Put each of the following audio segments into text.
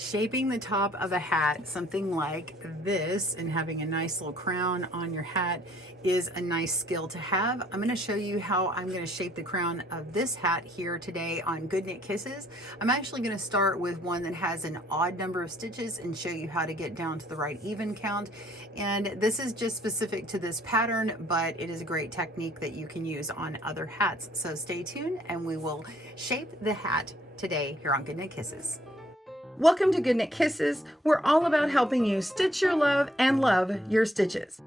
Shaping the top of a hat, something like this, and having a nice little crown on your hat is a nice skill to have. I'm going to show you how I'm going to shape the crown of this hat here today on GoodKnit Kisses. I'm actually going to start with one that has an odd number of stitches and show you how to get down to the right even count. And this is just specific to this pattern, but it is a great technique that you can use on other hats. So stay tuned and we will shape the hat today here on GoodKnit Kisses. Welcome to GoodKnit Kisses. We're all about helping you stitch your love and love your stitches.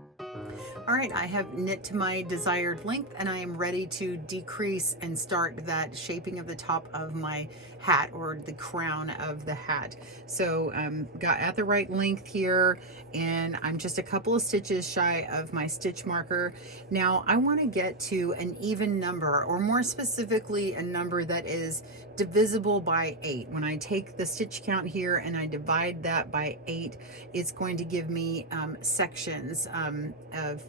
All right, I have knit to my desired length and I am ready to decrease and start that shaping of the top of my hat, or the crown of the hat. So got at the right length here, and I'm just a couple of stitches shy of my stitch marker. Now I want to get to an even number, or more specifically a number that is divisible by 8. When I take the stitch count here and I divide that by 8, it's going to give me sections of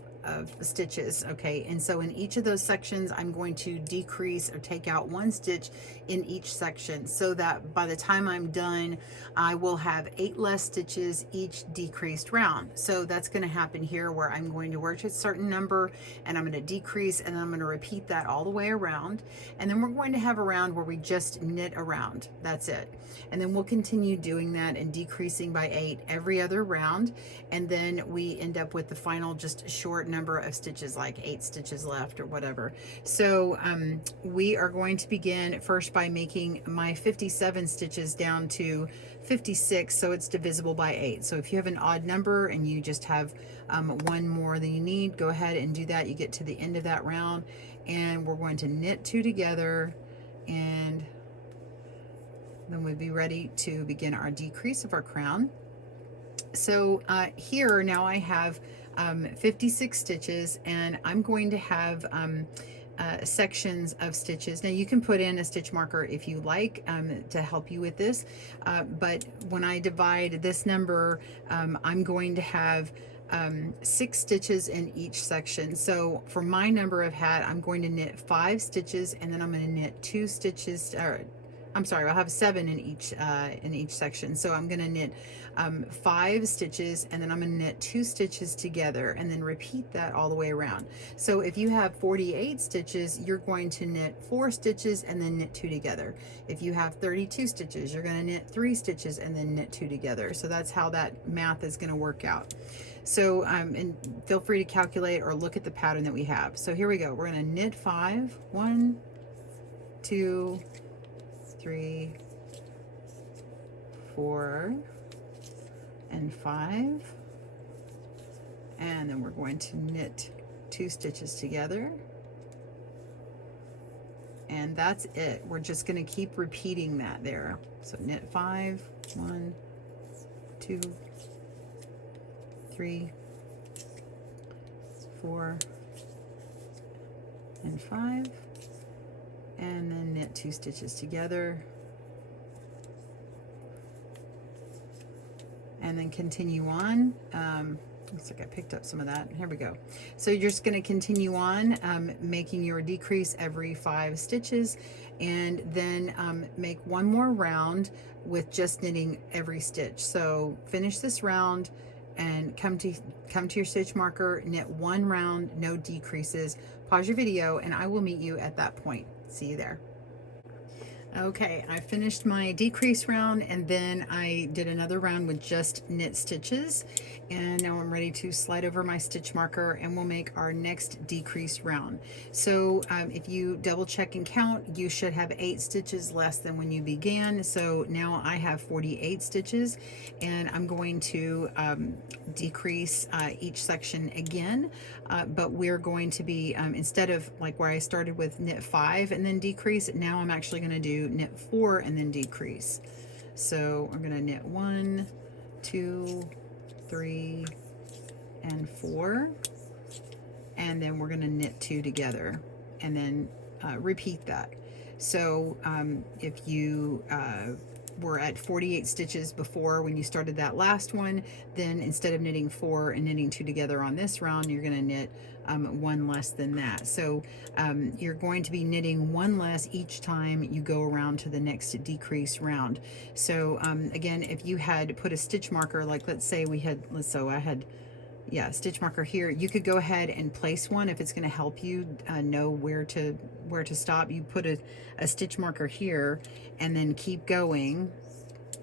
stitches. Okay, and so in each of those sections I'm going to decrease or take out 1 stitch in each section, so that by the time I'm done I will have 8 less stitches each decreased round. So that's going to happen here, where I'm going to work to a certain number and I'm going to decrease, and then I'm going to repeat that all the way around, and then we're going to have a round where we just knit around. That's it. And then we'll continue doing that and decreasing by 8 every other round, and then we end up with the final just short number of stitches, like 8 stitches left or whatever. So we are going to begin first by making my 57 stitches down to 56, so it's divisible by 8. So if you have an odd number and you just have 1 more than you need, go ahead and do that. You get to the end of that round and we're going to knit 2 together, and then we'll be ready to begin our decrease of our crown. So here now I have 56 stitches, and I'm going to have sections of stitches. Now you can put in a stitch marker if you like to help you with this, but when I divide this number, I'm going to have 6 stitches in each section. So for my number of hat, I'm going to knit 5 stitches, and then I'm going to knit 2 stitches, or I'm sorry, I'll have 7 in each section. So I'm going to knit 5 stitches, and then I'm going to knit 2 stitches together, and then repeat that all the way around. So if you have 48 stitches, you're going to knit 4 stitches and then knit 2 together. If you have 32 stitches, you're going to knit 3 stitches and then knit 2 together. So that's how that math is going to work out. So and feel free to calculate or look at the pattern that we have. So here we go. We're going to knit 5. 1, 2, 3, 4, and 5, and then we're going to knit 2 stitches together, and that's it. We're just going to keep repeating that there. So knit 5, 1, 2, 3, 4, and 5, and then knit 2 stitches together, and then continue on. Looks like I picked up some of that. Here we go. So you're just going to continue on making your decrease every 5 stitches, and then make 1 more round with just knitting every stitch. So finish this round and come to your stitch marker, knit 1 round, no decreases. Pause your video and I will meet you at that point. See you there. Okay, I finished my decrease round, and then I did another round with just knit stitches, and now I'm ready to slide over my stitch marker and we'll make our next decrease round. So if you double check and count, you should have 8 stitches less than when you began. So now I have 48 stitches, and I'm going to decrease each section again, but we're going to be instead of like where I started with knit 5 and then decrease, now I'm actually going to do knit 4 and then decrease. So I'm going to knit 1, 2, 3, and 4, and then we're going to knit 2 together, and then repeat that. So if you were at 48 stitches before when you started that last one, then instead of knitting 4 and knitting 2 together on this round, you're going to knit 1 less than that. So you're going to be knitting 1 less each time you go around to the next decrease round. So again, if you had put a stitch marker, like let's say we had, so I had, yeah, stitch marker here, you could go ahead and place one if it's going to help you know where to stop. You put a stitch marker here and then keep going,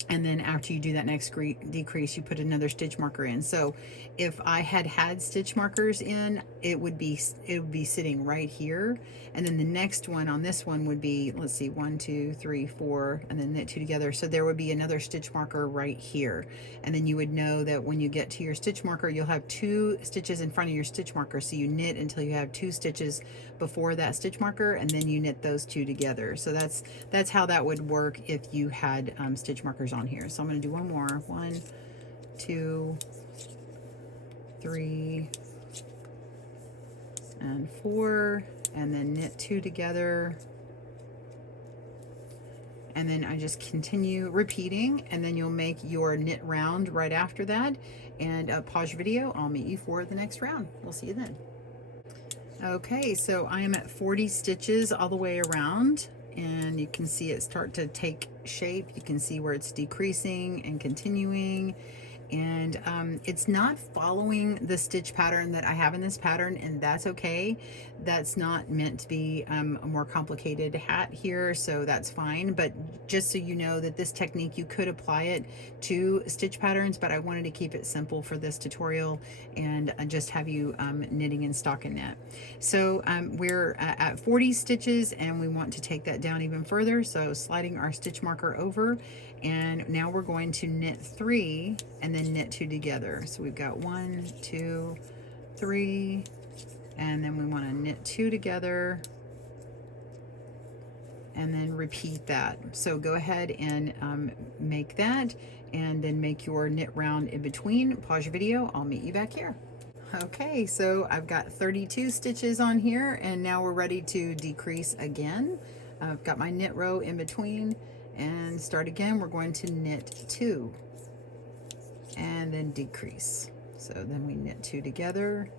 and then after you do that next decrease, you put another stitch marker in. So if I had stitch markers in, it would be sitting right here, and then the next one on this one would be, let's see, 1 2 3 4, and then knit 2 together. So there would be another stitch marker right here, and then you would know that when you get to your stitch marker, you'll have 2 stitches in front of your stitch marker. So you knit until you have 2 stitches before that stitch marker, and then you knit those 2 together. So that's how that would work if you had stitch markers on here. So I'm going to do one more. 1 2 3 and 4, and then knit 2 together, and then I just continue repeating, and then you'll make your knit round right after that. And pause your video. I'll meet you for the next round. We'll see you then. Okay, so I am at 40 stitches all the way around, and you can see it start to take shape. You can see where it's decreasing and continuing, and it's not following the stitch pattern that I have in this pattern, and that's okay. That's not meant to be a more complicated hat here, so that's fine. But just so you know that this technique, you could apply it to stitch patterns, but I wanted to keep it simple for this tutorial and just have you knitting in stockinette. So we're at 40 stitches, and we want to take that down even further, so sliding our stitch marker over, and now we're going to knit 3 and then knit 2 together. So we've got 1 2 3, and then we want to knit 2 together and then repeat that. So go ahead and make that, and then make your knit round in between. Pause your video. I'll meet you back here. Okay, so I've got 32 stitches on here, and now we're ready to decrease again. I've got my knit row in between, and start again. We're going to knit 2 and then decrease. So then we knit 2 together,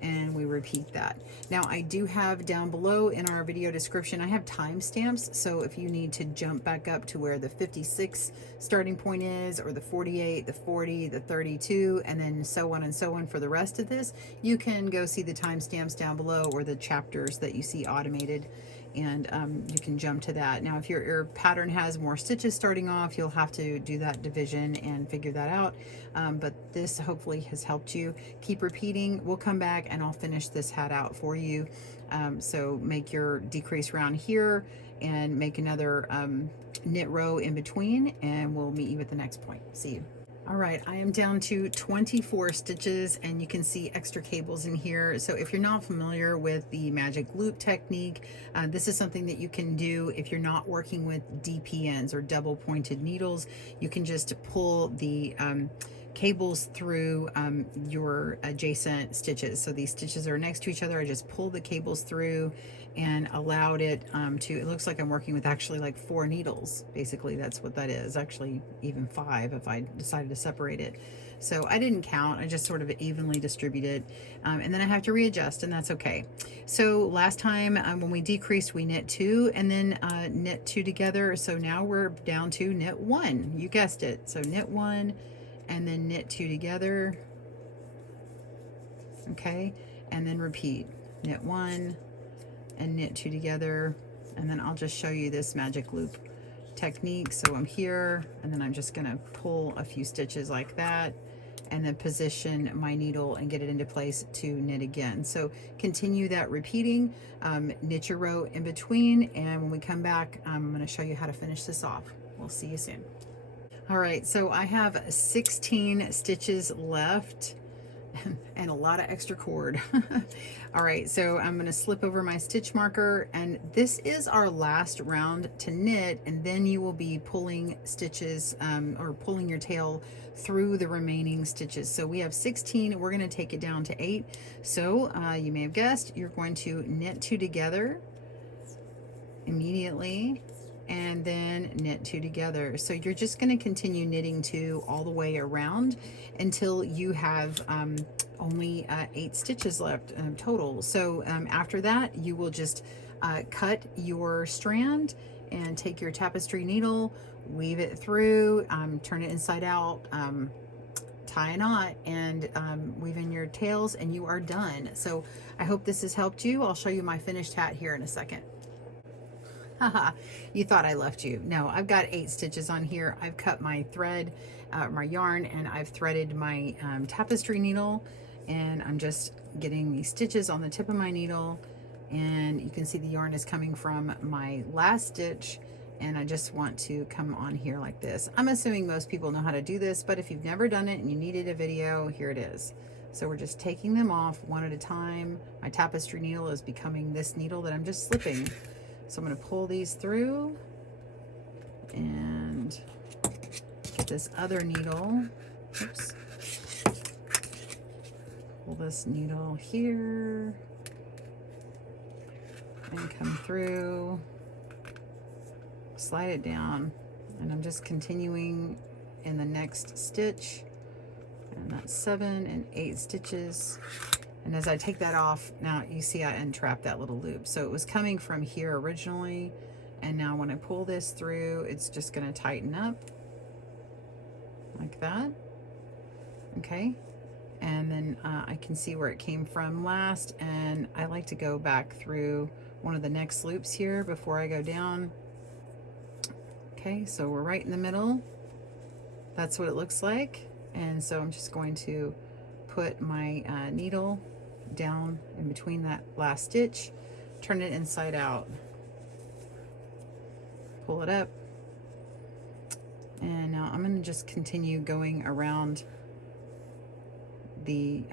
and we repeat that. Now I do have down below in our video description, I have timestamps, so if you need to jump back up to where the 56 starting point is, or the 48, the 40, the 32, and then so on for the rest of this, you can go see the timestamps down below, or the chapters that you see automated, and you can jump to that. Now if your pattern has more stitches starting off, you'll have to do that division and figure that out, but this hopefully has helped you. Keep repeating. We'll come back and I'll finish this hat out for you. So make your decrease round here and make another knit row in between, and we'll meet you at the next point. See you. All right, I am down to 24 stitches, and you can see extra cables in here. So if you're not familiar with the magic loop technique, this is something that you can do if you're not working with DPNs or double pointed needles. You can just pull the cables through your adjacent stitches. So these stitches are next to each other. I just pulled the cables through and allowed it it looks like I'm working with actually like 4 needles. Basically, that's what that is. Actually, even 5 if I decided to separate it. So I didn't count. I just sort of evenly distributed. And then I have to readjust, and that's okay. So last time when we decreased, we knit 2 and then knit 2 together. So now we're down to knit 1. You guessed it. So knit 1 and then knit 2 together. Okay, and then repeat. Knit 1 and knit 2 together, and then I'll just show you this magic loop technique. So I'm here, and then I'm just going to pull a few stitches like that, and then position my needle and get it into place to knit again. So continue that repeating, knit your row in between, and when we come back, I'm going to show you how to finish this off. We'll see you soon. All right, so I have 16 stitches left and a lot of extra cord. All right, so I'm going to slip over my stitch marker, and this is our last round to knit, and then you will be pulling stitches or pulling your tail through the remaining stitches. So we have 16. We're going to take it down to 8. So you may have guessed, you're going to knit 2 together immediately, and then knit 2 together. So you're just going to continue knitting 2 all the way around until you have only 8 stitches left total. So after that, you will just cut your strand and take your tapestry needle, weave it through, turn it inside out, tie a knot, and weave in your tails, and you are done. So I hope this has helped you. I'll show you my finished hat here in a second. Haha, you thought I left you. No, I've got 8 stitches on here. I've cut my thread, my yarn, and I've threaded my tapestry needle, and I'm just getting these stitches on the tip of my needle, and you can see the yarn is coming from my last stitch, and I just want to come on here like this. I'm assuming most people know how to do this, but if you've never done it and you needed a video, here it is. So we're just taking them off one at a time. My tapestry needle is becoming this needle that I'm just slipping. So I'm going to pull these through and get this other needle. Oops. Pull this needle here and come through, slide it down, and I'm just continuing in the next stitch, and that's 7 and 8 stitches. And as I take that off, now you see I untrapped that little loop. So it was coming from here originally, and now when I pull this through, it's just going to tighten up like that. Okay, and then I can see where it came from last, and I like to go back through one of the next loops here before I go down. Okay, so we're right in the middle. That's what it looks like. And so I'm just going to put my needle down in between that last stitch, turn it inside out, pull it up, and now I'm going to just continue going around the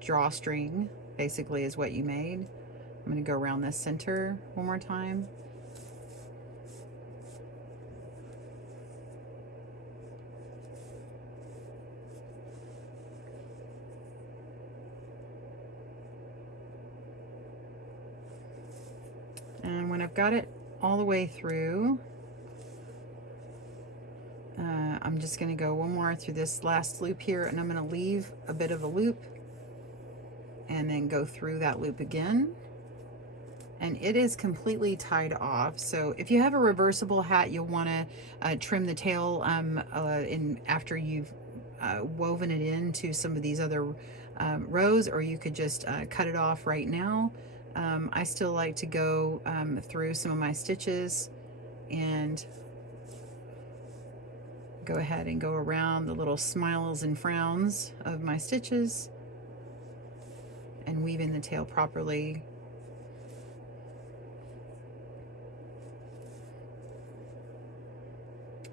drawstring, basically is what you made. I'm going to go around this center one more time. And when I've got it all the way through, I'm just going to go one more through this last loop here, and I'm going to leave a bit of a loop and then go through that loop again. And it is completely tied off. So if you have a reversible hat, you'll want to trim the tail after you've woven it into some of these other rows, or you could just cut it off right now. I still like to go through some of my stitches and go ahead and go around the little smiles and frowns of my stitches and weave in the tail properly.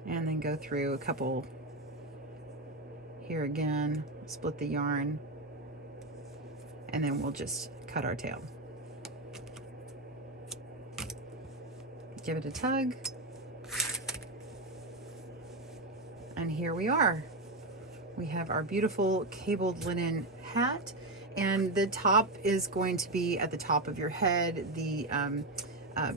And then go through a couple here again, split the yarn, and then we'll just cut our tail. Give it a tug, and here we are. We have our beautiful cabled linen hat, and the top is going to be at the top of your head. The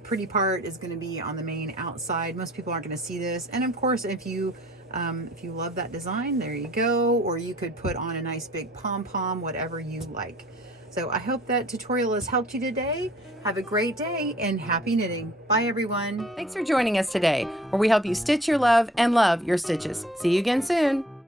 pretty part is going to be on the main outside. Most people aren't going to see this, and of course, if you love that design, there you go. Or you could put on a nice big pom-pom, whatever you like. So I hope that tutorial has helped you today. Have a great day and happy knitting. Bye everyone. Thanks for joining us today, where we help you stitch your love and love your stitches. See you again soon.